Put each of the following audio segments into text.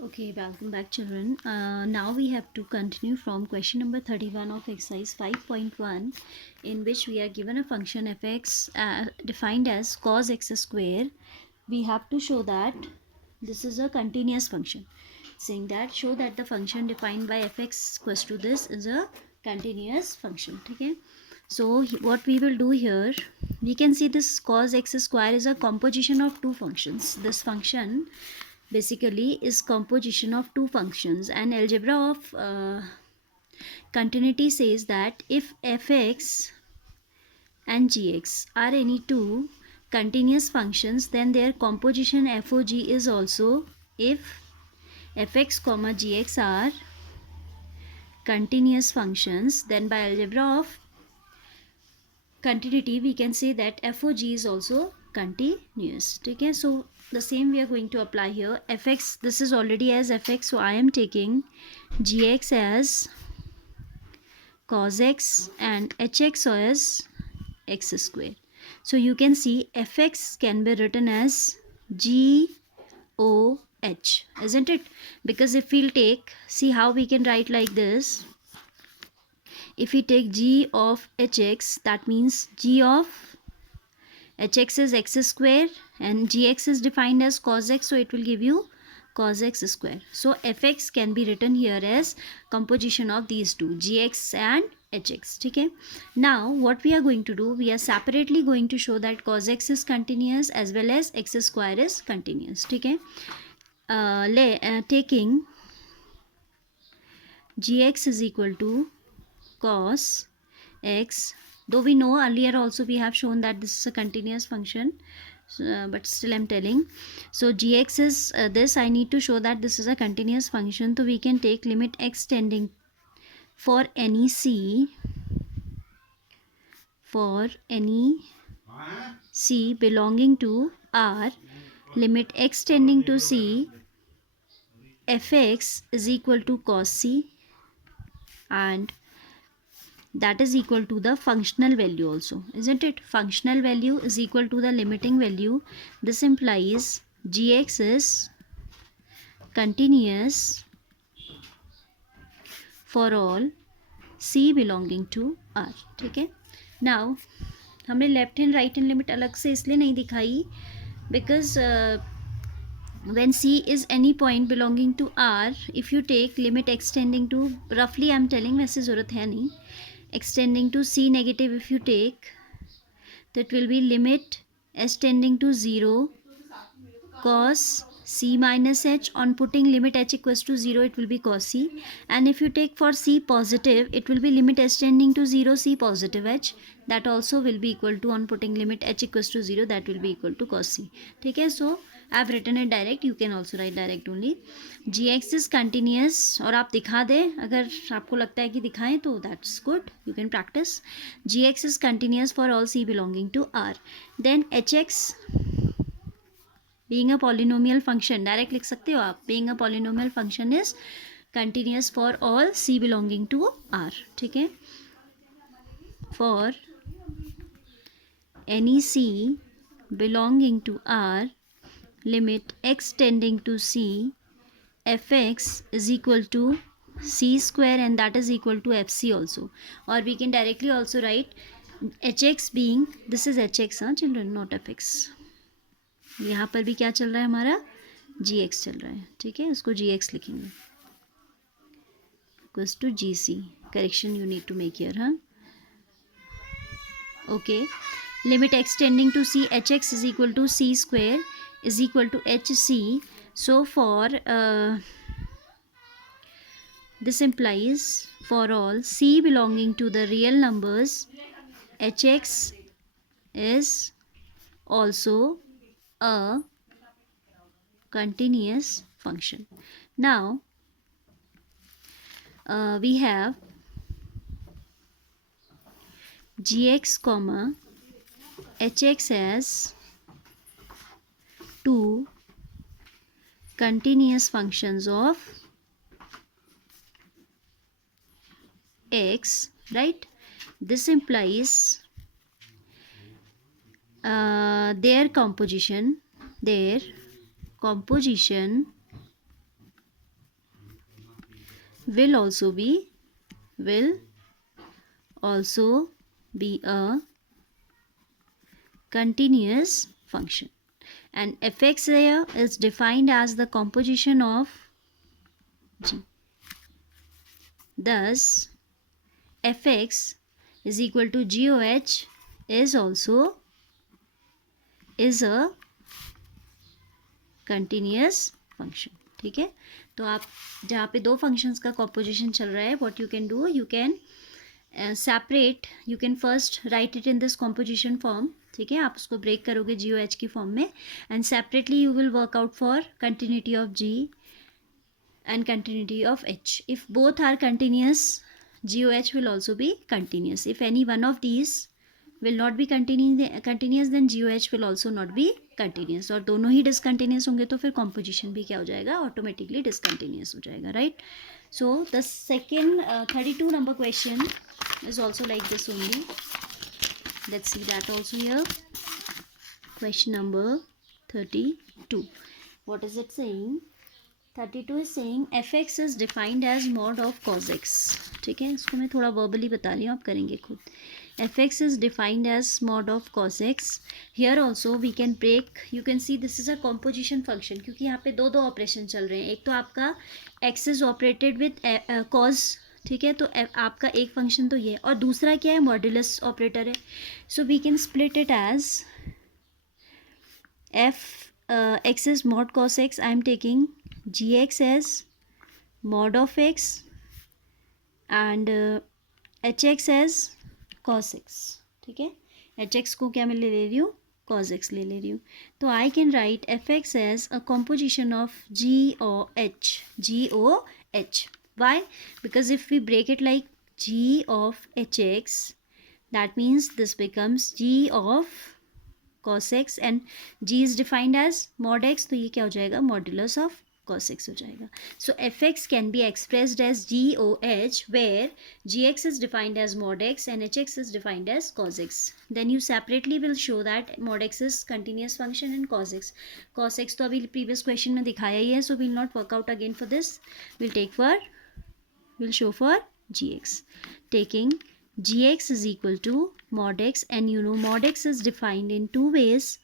Okay, welcome back, children. Now we have to continue from question number 31 of exercise 5.1, in which we are given a function fx defined as cos x square. We have to show that this is a continuous function. Saying that, show that the function defined by fx equals to this is a continuous function. Okay. So what we will do here, we can see this cos x square is a composition of two functions. This function basically is composition of two functions, and algebra of continuity says that if fx and gx are any two continuous functions, then their composition fog is also if fx comma gx are continuous functions, then by algebra of continuity we can say that fog is also continuous. Okay, so the same we are going to apply here. Fx, this is already as fx, so I am taking gx as cos x and hx as x square. So you can see fx can be written as g o h, isn't it? Because if we'll take, see how we can write like this. If we take g of hx, that means g of hx is x square and gx is defined as cos x, so it will give you cos x square. So fx can be written here as composition of these two, gx and hx. Okay. Now what we are going to do, we are separately going to show that cos x is continuous as well as x square is continuous. Okay. Taking gx is equal to cos x, though we know earlier also we have shown that this is a continuous function, but still I'm telling. So gx is this, I need to show that this is a continuous function, so we can take limit x tending for any c belonging to R, limit x tending to c, fx is equal to cos c, and that is equal to the functional value also, isn't it? Functional value is equal to the limiting value. This implies gx is continuous for all c belonging to R. ठीक है. Now हमने left hand right hand limit अलग से इसलिए नहीं दिखाई, because when c is any point belonging to R, if you take limit extending to, roughly I am telling, वैसे ज़रूरत है नहीं, extending to c negative if you take, that will be limit s tending to 0 cos c minus h. On putting limit h equals to 0, it will be cos c. And if you take for c positive, it will be limit s tending to 0 c positive h. That also will be equal to, on putting limit h equals to 0, that will be equal to cos c. ठीक है. So I have written it direct, you can also write direct only. gx is continuous, और आप दिखा दें, अगर आपको लगता है कि दिखाएं तो that's good, you can practice. gx is continuous for all c belonging to R. Then hx being a polynomial function, direct लिख सकते हो आप, being a polynomial function is continuous for all c belonging to R. ठीक है. For any c belonging to R, limit x tending to c, fx is equal to c square, and that is equal to fc also. Or we can directly also write hx being, this is hx, children, not fx. यहाँ पर भी क्या चल रहा है हमारा, gx चल रहा है. ठीक है, उसको gx लिखेंगे, equals to gc. Correction you need to make here. हाँ, okay. Limit x tending to c, hx is equal to c square is equal to hc. So for this implies for all c belonging to the real numbers, hx is also a continuous function. Now we have gx comma hx as two continuous functions of x, right? This implies their composition will also be a continuous function, and f(x) here is defined as the composition of g. Thus f(x) is equal to goh is also a continuous function. ठीक है, तो आप जहाँ पे दो functions का composition चल रहा है, what you can do, you can separate, you can first write it in this composition form. ठीक है, आप उसको ब्रेक करोगे जी ओ एच की फॉर्म में, and separately you will work out for continuity of G and continuity of h. If both are continuous, GOH will also be continuous. If any one of these will not be continuous, then GOH will also not be continuous. और दोनों ही discontinuous होंगे तो फिर composition भी क्या हो जाएगा, automatically discontinuous हो जाएगा, right? So the second 32 number question is also like this only. Let's see that also here. Question number 32. What is it saying? 32 is saying f(x) is defined as mod of cos x. ठीक है, इसको मैं थोड़ा verbally बता रही हूँ, आप करेंगे खुद. f(x) is defined as mod of cos x. Here also we can break, you can see this is a composition function, क्योंकि यहाँ पे दो ऑपरेशन चल रहे हैं. एक तो आपका x is operated with cos, ठीक है, तो आपका एक फंक्शन तो ये, और दूसरा क्या है, मॉड्यूलस ऑपरेटर है. So we can split it as x is mod cos x. I am taking gx as mod of x and hx as cos x. ठीक है, hx को क्या मैं ले रही हूँ, cos x ले रही हूँ. तो I can write fx as a composition of goh. Why? Because if we break it like g of hx, that means this becomes g of cos x, and g is defined as mod x, तो ये क्या हो जाएगा, modulus of cos x हो जाएगा. So fx can be expressed as goh, where gx is defined as mod x and hx is defined as cos x. Then you separately will show that mod x is continuous function and cos x तो अभी previous question में दिखाया ही है, so we'll not work out again for this. We'll show for gx, taking gx is equal to mod x, and you know mod x is defined in two ways.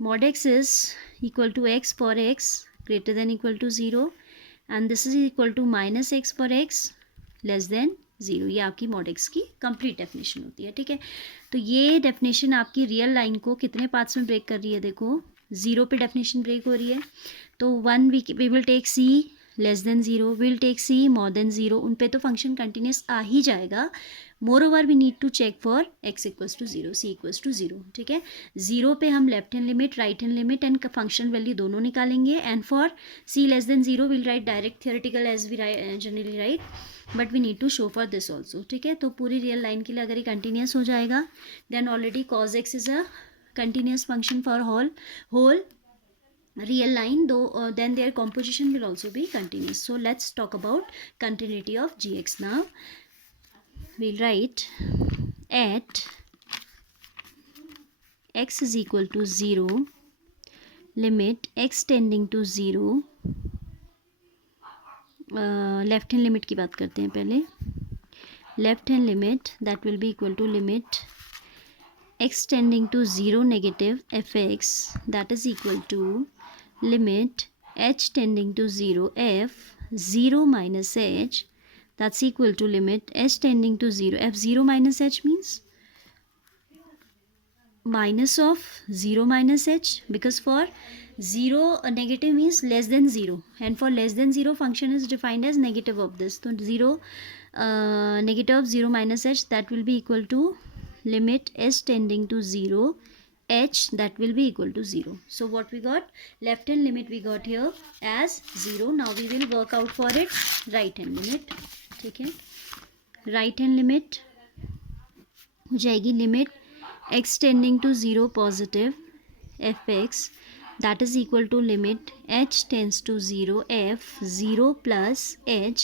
Mod x is equal to x for x greater than equal to 0, and this is equal to minus x for x less than 0. ये आपकी mod x की complete definition होती है. ठीक है, तो ये definition आपकी रियल लाइन को कितने पार्ट्स में ब्रेक कर रही है, देखो 0 पे डेफिनेशन ब्रेक हो रही है. तो 1 we will take c less than 0, will take c more than 0. उन पे तो फंक्शन कंटिन्यूस आ ही जाएगा. Moreover we need to check for x equals to 0, c equals to 0. ठीक है, 0 पे हम left hand limit, right hand limit and function value दोनों निकालेंगे. And for c less than 0 will write direct theoretical as we generally right, but we need to show for this also. ठीक है, तो पूरी रियल लाइन के लिए अगर ये कंटिन्यूस हो जाएगा, then already cause x is a continuous function for whole real line, though then their composition will also be continuous. So let's talk about continuity of gx now. We'll write at x is equal to 0, limit x tending to 0, left hand limit की बात करते हैं पहले. Left hand limit that will be equal to limit x tending to 0 negative fx, that is equal to limit h tending to 0 f 0 minus h, that's equal to limit h tending to 0 f 0 minus h means minus of 0 minus h, because for 0 negative means less than 0, and for less than 0 function is defined as negative of this. So 0 negative of 0 minus h, that will be equal to limit h tending to 0 h, that will be equal to 0. So what we got, left hand limit we got here as 0. Now we will work out for it right hand limit. ठीक है, right hand limit हो जाएगी limit x tending to 0 positive fx, that is equal to limit h tends to 0 f 0 plus h,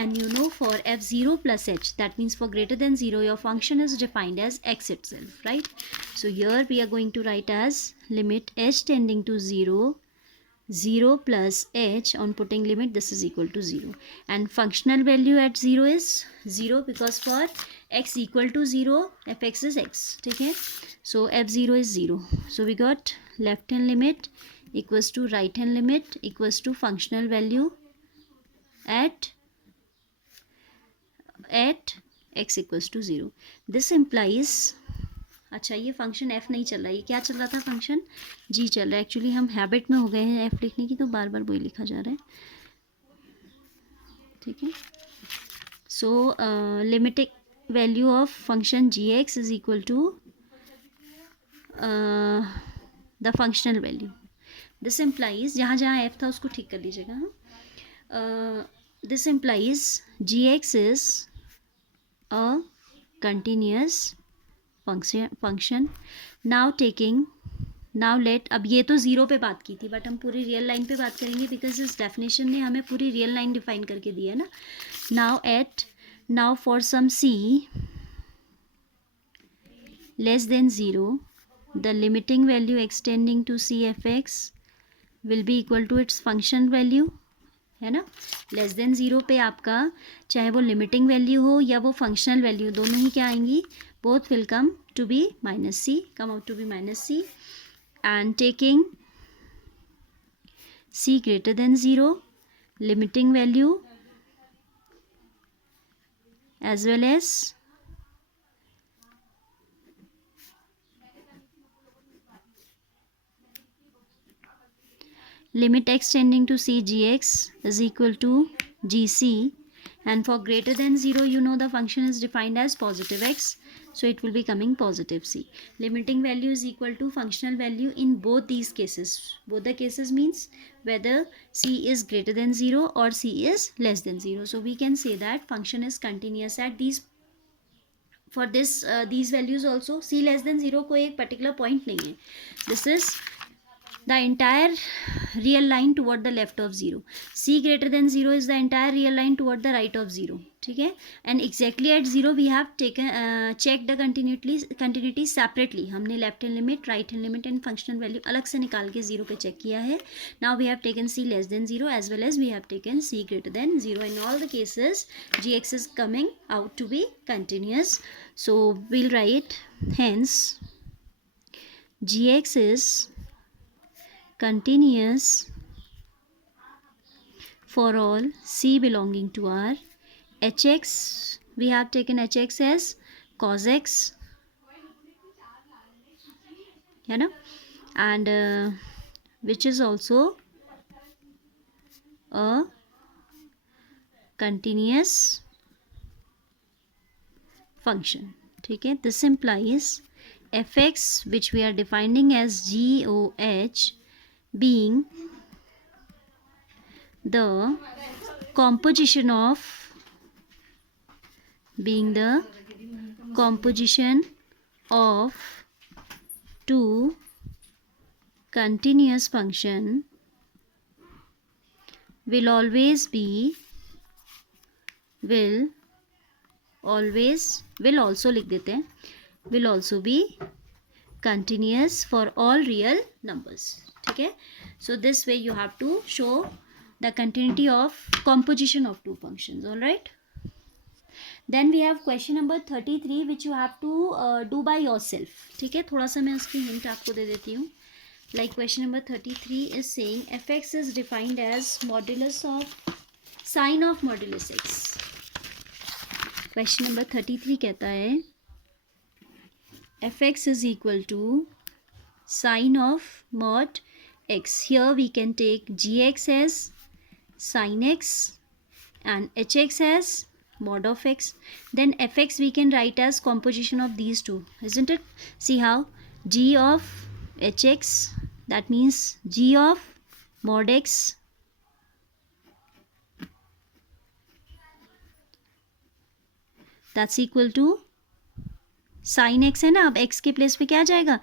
and you know for f 0 plus h, that means for greater than 0 your function is defined as x itself, right? So here we are going to write as limit h tending to 0 0 plus h on putting limit, this is equal to 0, and functional value at 0 is 0 because for x equal to 0 fx is x. Okay, so f0 is 0. So we got left hand limit equals to right hand limit equals to functional value at x equals to 0. This implies, अच्छा ये function f नहीं चल रहा है, ये क्या चल रहा था, फंक्शन g चल रहा है. एक्चुअली हम हैबिट में हो गए हैं f लिखने की, तो बार बार वही लिखा जा रहा है. ठीक है. So limiting value of function gx is equal to the functional value. This implies, जहाँ जहाँ f था उसको ठीक कर लीजिएगा. हाँ, this implies gx is a continuous function. Now let, अब ये तो ज़ीरो पे बात की थी, बट हम पूरी रियल लाइन पे बात करेंगे बिकॉज इस डेफिनेशन ने हमें पूरी रियल लाइन डिफाइन करके दी है ना. Now for some c less than 0, the limiting value extending to c f x will be equal to its function value, है ना. लेस देन 0 पे आपका चाहे वो लिमिटिंग वैल्यू हो या वो फंक्शनल वैल्यू, दोनों ही क्या आएंगी, both will come to be minus c, come out to be minus c. And taking c greater than 0, limiting value as well as limit x tending to c gx is equal to gc, and for greater than 0 you know the function is defined as positive x, so it will be coming positive c. Limiting value is equal to functional value in both these cases. Both the cases means whether c is greater than 0 or c is less than 0. So we can say that function is continuous at these, for this these values also. c less than 0 कोई एक particular point नहीं है. This is the entire real line toward the left of 0. c greater than 0 is the entire real line toward the right of 0. ठीक है. and exactly at 0 we have taken checked the continuity separately. हमने left hand limit, right hand limit and functional value अलग से निकाल के 0 पे check किया है. now we have taken c less than 0 as well as we have taken c greater than 0. in all the cases gx is coming out to be continuous. so we'll write hence gx is continuous for all c belonging to R. hx, we have taken hx as cos x, है ना, and which is also a continuous function. ठीक है. this implies fx which we are defining as goh being the composition of two continuous function will always also लिख देते हैं, will also be continuous for all real numbers. ठीक है. so this way you have to show the continuity of composition of two functions. all right. then we have question number 33 which you have to do by yourself. ठीक है. थोड़ा सा मैं उसकी hint आपको दे देती हूँ. like question number 33 is saying fx is defined as modulus of sine of modulus x. question number 33 कहता है fx is equal to sine of mod x. here we can take gx as sin x and hx as mod of x. then fx we can write as composition of these two, isn't it? see how g of hx, that means g of mod x that's equal to sin x है ना. अब x के place पे क्या आ जाएगा,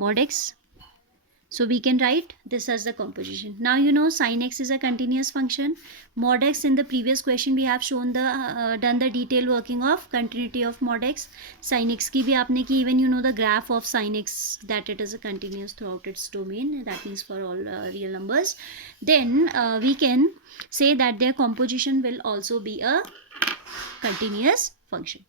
mod x. So we can write this as the composition. Now you know sin x is a continuous function. Mod x, in the previous question we have shown the done the detailed working of continuity of mod x. Sin x की भी आपने की, even you know the graph of sin x, that it is a continuous throughout its domain, that means for all real numbers. Then we can say that their composition will also be a continuous function.